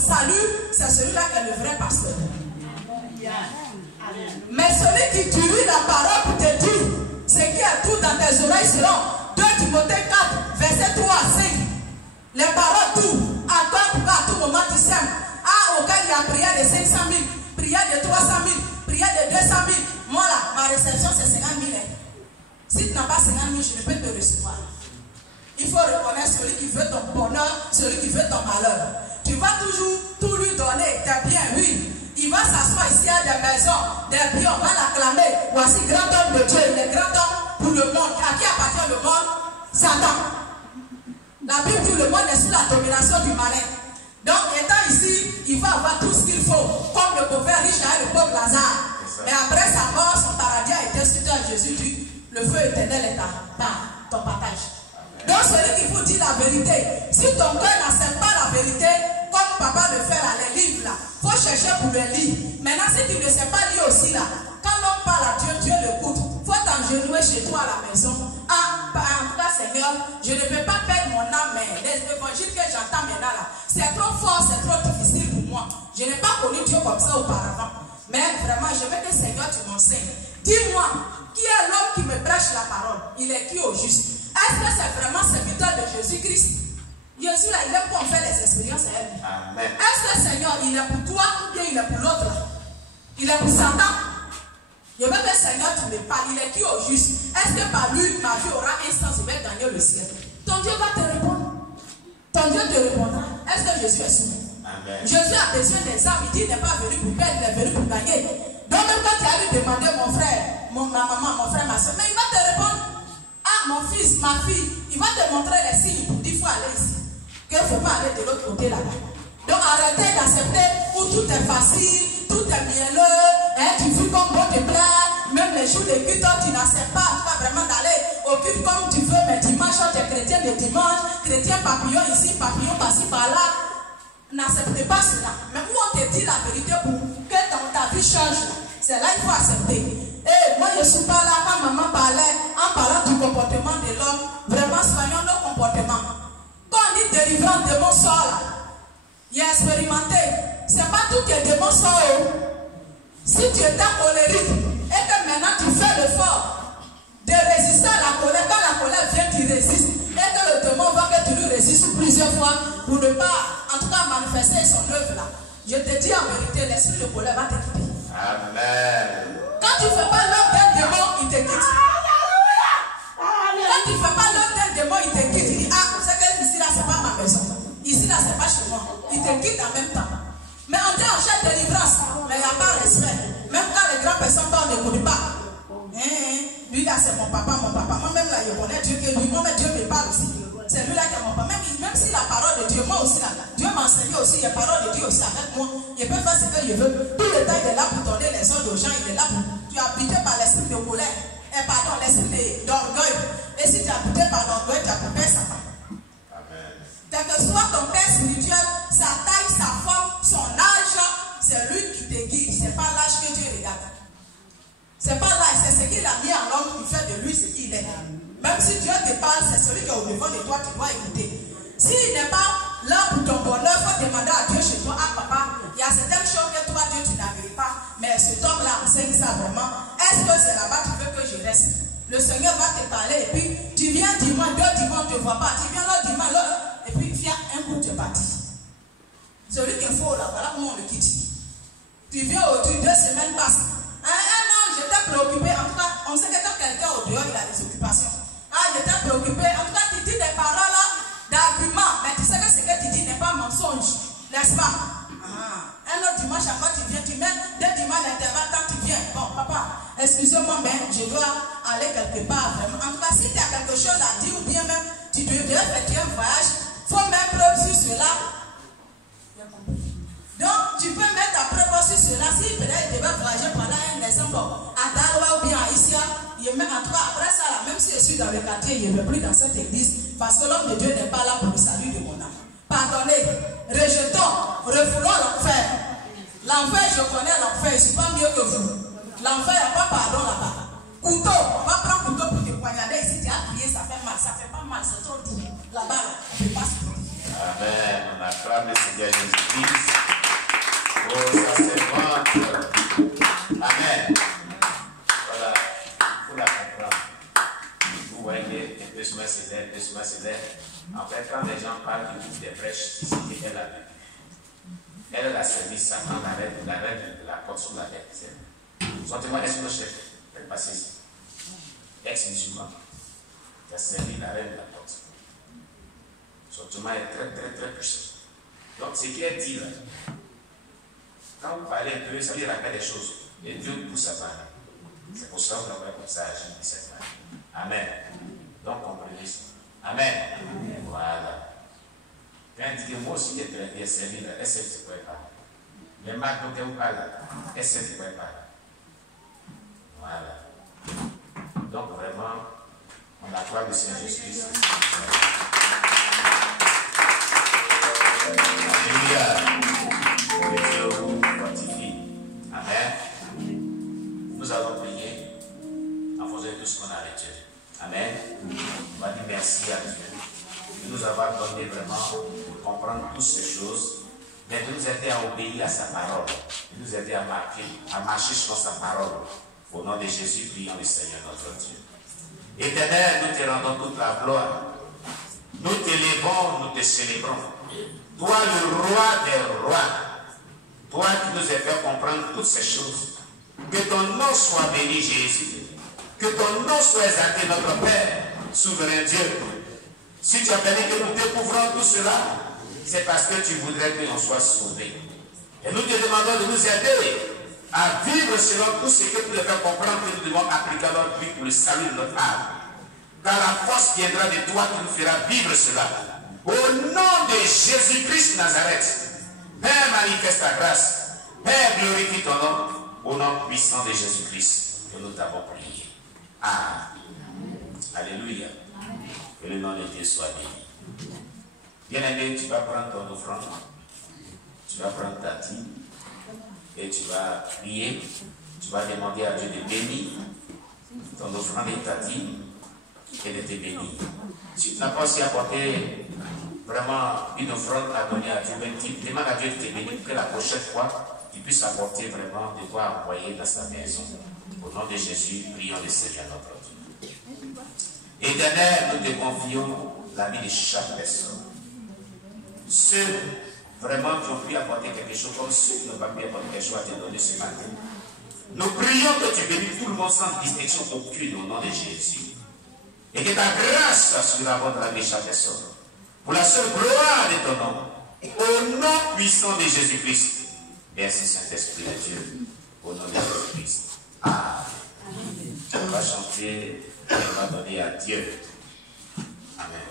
salut, c'est celui-là qui est le vrai pasteur. Mais celui qui tue la parole pour te dire ce qui est tout dans tes oreilles selon 2 Timothée 4, verset 3 à 5. Les paroles tout, à toi pour qu'à tout moment tu sèmes. Ah, auquel il y a prière de 500 000, prière de 300 000, prière de 200 000. Moi là, ma réception c'est 50 000. Si tu n'as pas 50 000, je ne peux te recevoir. Il faut reconnaître celui qui veut ton bonheur, celui qui veut ton malheur. Tu vas toujours tout lui donner, tes biens, oui. Il va s'asseoir ici à des maisons, des biens, on va l'acclamer. Voici grand homme de Dieu, le grand homme pour le monde. À qui appartient le monde? Satan. La Bible dit que le monde est sous la domination du malin. Donc, étant ici, il va avoir tout ce qu'il faut, comme le pauvre riche et le pauvre Lazare. Mais après sa mort, son paradis a été suivi à Jésus dit, le feu éternel est ton partage. Donc celui qui vous dit la vérité, si ton cœur n'accepte pas la vérité, comme papa le fait là, les livres là, il faut chercher pour les lire. Maintenant si tu ne sais pas lire aussi là, quand l'homme parle à Dieu, Dieu l'écoute. Il faut t'engenouiller chez toi à la maison. Ah, en tout cas Seigneur, je ne peux pas perdre mon âme, mais les évangiles que j'entends maintenant là, c'est trop fort, c'est trop difficile pour moi. Je n'ai pas connu Dieu comme ça auparavant. Mais vraiment, je veux que Seigneur tu m'enseignes. Dis-moi, qui est l'homme qui me prêche la parole? Il est qui au juste? Est-ce que c'est vraiment serviteur de Jésus-Christ? Jésus là, il est pour faire les expériences à lui. Est-ce que Seigneur, il est pour toi ou bien il est pour l'autre là? Il est pour Satan? Je veux que Seigneur, tu me parles. Il est qui au juste? Est-ce que par lui, ma vie aura un sens? Je vais gagner le ciel. Ton Dieu va te répondre. Ton Dieu te répondra. Est-ce que Jésus est sûr? Jésus a besoin des âmes. Il dit, il n'est pas venu pour perdre, il est venu pour gagner. Donc même quand tu as lui demandé, mon frère, ma maman, mon frère, ma soeur, mais il va te répondre. Ah, mon fils, ma fille, il va te montrer les signes pour dire qu'il faut aller ici. Qu'il ne faut pas aller de l'autre côté là-bas. Donc arrêtez d'accepter où tout est facile, tout est mielleux, hein, tu vis comme bon te plaît, même les jours de culte, tu n'acceptes pas, tu vas vraiment d'aller au culte comme tu veux, mais dimanche, tu es chrétien de dimanche, chrétien papillon ici, papillon par-ci, par-là. N'acceptez pas cela. Mais où on te dit la vérité pour que ta vie change, c'est là qu'il faut accepter. Et moi je ne suis pas là quand maman parlait, en parlant du comportement de l'homme, vraiment soignons nos comportements. Quand on dit délivrance de mon sort là, il a expérimenté. C'est pas tout que de mon sort. Si tu étais colérique et que maintenant tu fais l'effort de résister à la colère, quand la colère vient, tu résistes. Et que le démon va que tu lui résistes plusieurs fois pour ne pas, en tout cas, manifester son œuvre là. Je te dis en vérité, l'esprit de colère va te quitter. Amen. Quand tu ne fais pas l'œuvre d'un démon, il te quitte. Quand tu ne fais pas l'œuvre d'un démon, il te quitte. Il dit, ah, c'est que ici là, c'est pas ma maison. Ici là, c'est pas chez moi. Il te quitte en même temps. Mais on dit en cherche délivrance, mais il n'y a pas de respect. Même quand les grandes personnes parlent, on ne connaît pas. Lui là, c'est mon papa, mon papa. Moi-même là, je connais Dieu que lui. Moi-même, Dieu me parle aussi. C'est lui là qui est mon papa. Même si la parole de Dieu, moi aussi là, Dieu m'a enseigné aussi, les paroles de Dieu aussi avec moi. Je peux faire ce que je veux. Tout le temps, il est là pour donner les ordres aux gens. Il est là pour. Tu es habité par l'esprit de colère. Et pardon, l'esprit d'orgueil. Et si tu es habité par l'orgueil, tu as pour père Satan. Quel que soit ton père spirituel, sa taille, sa forme, son âge, c'est lui qui te guide. C'est pas l'âge que Dieu regarde. C'est pas l'âge, c'est ce qu'il a mis en l'homme qui fait de lui ce qu'il est. Même si Dieu te parle, c'est celui qui est au devant de toi, tu dois écouter. S'il n'est pas là pour ton bonheur, il faut demander à Dieu chez toi, ah papa, il y a certaines choses que toi, Dieu, tu n'arrives pas. Mais cet homme-là enseigne ça vraiment. Est-ce que c'est là-bas tu veux que je reste? Le Seigneur va te parler et puis tu viens dimanche, 2 dimanches, tu ne vois pas. Tu viens l'autre dimanche, et puis viens un coup, tu es parti. Celui qui est faux là, voilà comment on le quitte. Tu viens au-dessus, 2 semaines passent. Un an, j'étais préoccupé. En tout cas, on sait que quand quelqu'un au dehors, il a des occupations. Ah, j'étais préoccupé. En tout cas, tu dis des paroles d'argument, mais tu sais que ce que tu dis n'est pas mensonge, n'est-ce pas? Un autre dimanche, à quoi tu viens, tu mets 2 dimanches d'intervalle quand tu viens. Bon, papa, excusez-moi, mais je dois aller quelque part. Vraiment. En tout cas, si tu as quelque chose à dire ou bien même tu devrais effectuer un voyage, il faut mettre preuve sur cela. Donc, tu peux mettre ta preuve sur cela. Si peut-être tu devais voyager pendant un exemple à Daloa ou bien à Isia, en tout cas, après ça, là, même si je suis dans le quartier, je ne vais plus dans cette église parce que l'homme de Dieu n'est pas là pour le salut de mon âme. Pardonnez, rejetons, refoulons l'enfer. L'enfer, je connais l'enfer, je ne suis pas mieux que vous. L'enfer, il n'y a pas pardon là-bas. Couteau, on va prendre couteau pour te poignarder. Ici, tu as crié, ça fait mal, ça fait pas mal, c'est trop doux. Là-bas, on ne peut pas se. Amen. On acclame le Seigneur Jésus-Christ. Elle a servi Satan, la reine de la porte sous la tête. Son témoignage sur le chef, elle passait ici. Ex-musulman, qui a servi la reine de la porte. Son témoignage est très, très, très puissant. Donc, ce qui est dit là, quand vous parlez un peu, ça lui rappelle des choses. Et Dieu pousse à parler. C'est pour ça que vous avez comme ça agir de cette manière. Amen. Donc, comprenez ça. Amen. Voilà. Quand elle dit que moi aussi, j'ai servi là, elle sait que c'est quoi parler. Les marques dont elle parle là, elle sait que c'est quoi parler. Voilà. Donc, vraiment, on acclame le Seigneur Jésus-Christ. Alléluia. Que Dieu vous fortifie. Amen. Nous allons prier en faisant tout ce qu'on a retiré. Amen. On va dire merci à Dieu de nous avoir donné vraiment de comprendre toutes ces choses, mais de nous aider à obéir à sa parole, de nous aider à marcher sur sa parole. Au nom de Jésus, prions le Seigneur notre Dieu. Éternel, nous te rendons toute la gloire. Nous t'élevons, nous te célébrons. Toi, le roi des rois, toi qui nous as fait comprendre toutes ces choses. Que ton nom soit béni, Jésus. Que ton nom soit exalté, notre Père, souverain Dieu. Si tu as permis que nous découvrons tout cela, c'est parce que tu voudrais que l'on soit sauvés. Et nous te demandons de nous aider à vivre selon tout ce que tu nous fais comprendre que nous devons appliquer à notre vie pour le salut de notre âme. Car la force viendra de toi qui nous fera vivre cela. Au nom de Jésus-Christ Nazareth, Père, manifeste ta grâce. Père, glorifie ton nom. Au nom puissant de Jésus-Christ que nous t'avons prié. Amen. Alléluia. Que le nom de Dieu soit béni. Bien-aimé, tu vas prendre ton offrande. Tu vas prendre ta dîme. Et tu vas prier. Tu vas demander à Dieu de bénir ton offrande et ta dîme et de te bénir. Si tu n'as pas aussi apporté vraiment une offrande à donner à Dieu, demande à Dieu de te bénir pour que la prochaine fois, tu puisses apporter vraiment de quoi envoyer dans sa maison. Au nom de Jésus, prions le Seigneur notre Dieu. Éternel, nous te confions la vie de chaque personne. Ceux vraiment qui ont pu apporter quelque chose, comme ceux qui n'ont pas pu apporter quelque chose à te donner ce matin. Nous prions que tu bénisses tout le monde sans distinction aucune au nom de Jésus. Et que ta grâce soit sur la voie de la vie de chaque personne. Pour la seule gloire de ton nom. Au nom puissant de Jésus-Christ. Merci Saint-Esprit de Dieu. Au nom de Jésus-Christ. Amen. On va chanter et on va donner à Dieu. Amen.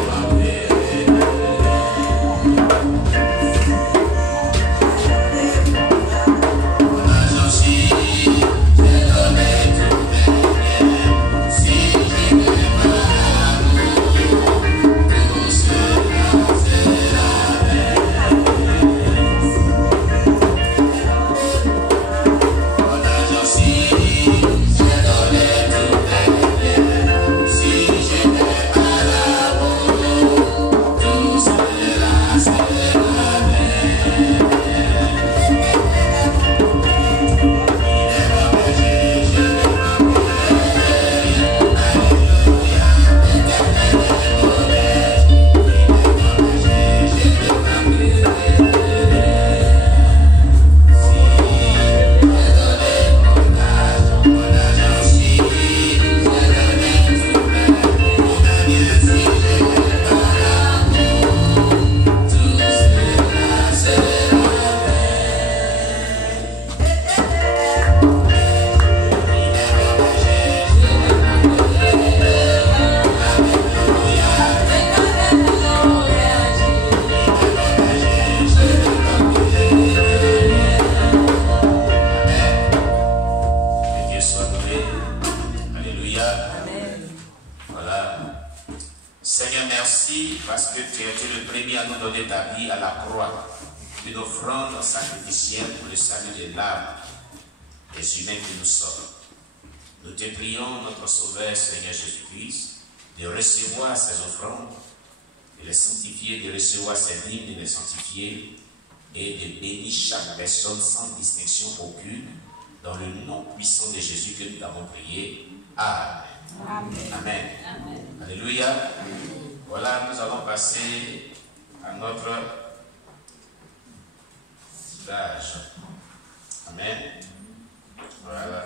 Alléluia. d'une offrande sacrificielle pour le salut de l'âme des humains que nous sommes. Nous te prions, notre Sauveur Seigneur Jésus-Christ, de recevoir ces offrandes, de les sanctifier, de recevoir ces hymnes, de les sanctifier et de bénir chaque personne sans distinction aucune, dans le nom puissant de Jésus que nous avons prié. Amen. Amen. Amen. Amen. Alléluia. Voilà, nous allons passer à notre stage. Amen. Voilà.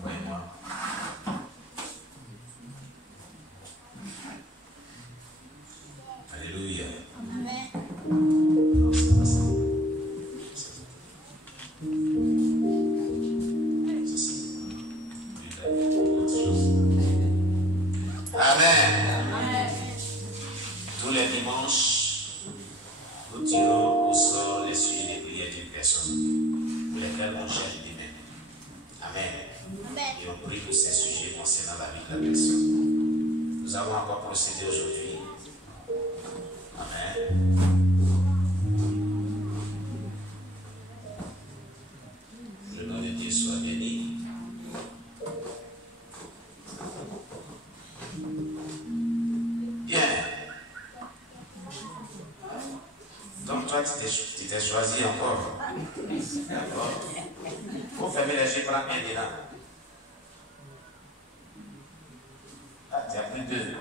Voyez-moi. Alléluia. Amen. Amen. Tous les dimanches, nous tirons au sort les sujets de prière d'une personne pour lesquels on cherche des mains. Amen. Et on prie pour ces sujets concernant la vie de la personne. Nous avons encore procédé aujourd'hui. Amen. Le nom de Dieu soit béni. Bien. Donc toi, tu t'es choisi encore. D'accord. Il faut fermer les yeux, prends bien dedans. Ah, tu as pris deux.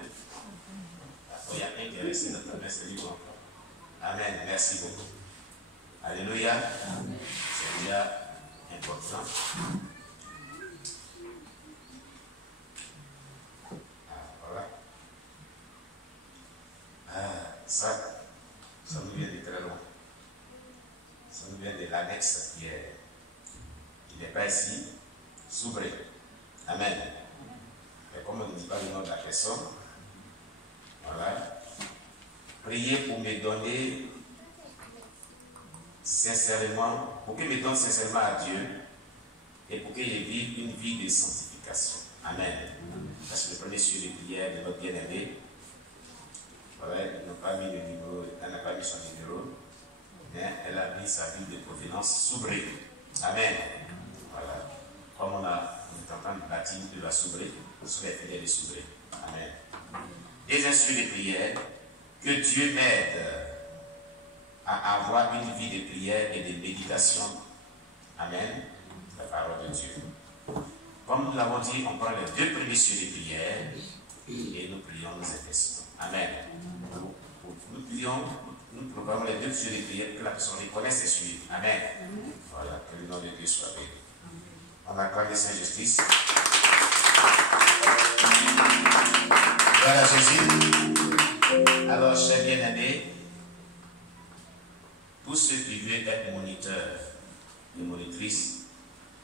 Il y a un qui est resté dans ta main, c'est libre encore. Amen. Merci beaucoup. Alléluia. C'est déjà important. Voilà. Ça nous vient de très loin. Ça nous vient de l'annexe qui n'est pas ici. S'ouvrir. Amen. Et comme on ne dit pas le nom de la personne, voilà. Priez pour me donner sincèrement, pour qu'il me donne sincèrement à Dieu et pour qu'il vive une vie de sanctification. Amen. Parce que le premier sujet de prière de notre bien-aimé, voilà, elle n'a pas mis le numéro, elle n'a pas mis son numéro, mais elle a mis sa ville de provenance Soubré. Amen. Voilà. Comme on est en train de bâtir de la Soubré, sur les fidèles de Soubré. Amen. Des instruments de prière, que Dieu m'aide à avoir une vie de prière et de méditation. Amen. La parole de Dieu. Comme nous l'avons dit, on prend les deux premiers sujets de prière et nous prions, nous intercédons. Amen. Nous prions, nous programmons les deux sujets de prière que la personne reconnaisse ces sujets. Amen. Voilà, que le nom de Dieu soit béni. On accorde les saints justice. Voilà Jésus. Alors, chers bien-aimés, tous ceux qui veulent être moniteurs et monitrices,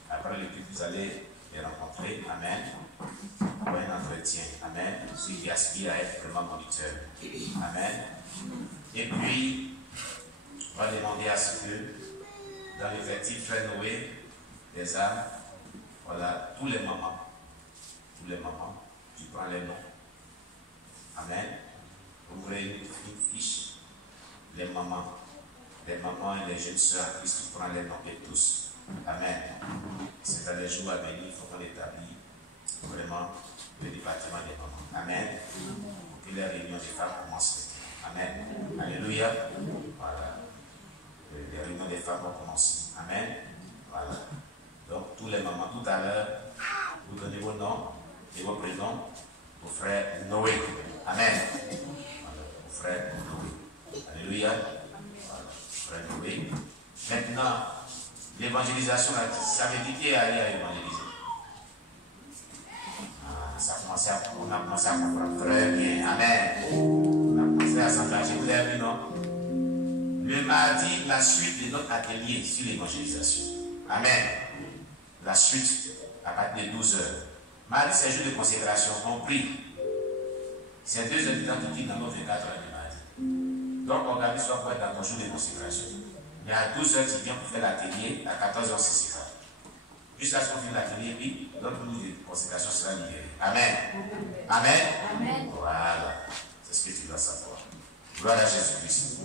après le culte, vous allez les rencontrer. Amen. Pour un entretien. Amen. Ceux qui aspirent à être vraiment moniteurs. Amen. Et puis, on va demander à ce que, dans l'effectif Frère Noé, des âmes, voilà, tous les mamans, tu prends les noms. Amen. Vous voulez une fiche, les mamans et les jeunes sœurs, Christ, tu prends les noms de tous. Amen. C'est dans les jours à venir, il faut qu'on établisse vraiment le département des mamans. Amen. Pour que les réunions des femmes commencent. Amen. Alléluia. Voilà. Les réunions des femmes vont commencer. Amen. Voilà. Donc, tous les mamans, tout à l'heure, vous donnez vos noms et vos prénoms au frère Noé. Amen. Voilà. Au frère Noé. Alléluia. Voilà. Frère Noé. Maintenant, l'évangélisation, ça veut dire qui est allé à évangéliser. On a commencé à comprendre très bien. Amen. On a commencé à s'engager. Vous avez vu, non? Le mardi, la suite de notre atelier sur l'évangélisation. Amen. La suite à partir de 12h. Mardi, c'est jour de consécration. On prie. C'est 2 heures du temps qui dans nos 24 heures de mardi. Donc, organise-toi pour être dans ton jour de consécration. Mais à 12h, tu viens pour faire l'atelier. À 14h, c'est ça. Jusqu'à ce qu'on finisse l'atelier, puis notre jour de consécration sera libéré. Amen. Amen. Amen. Voilà. C'est ce que tu dois savoir. Gloire à Jésus-Christ.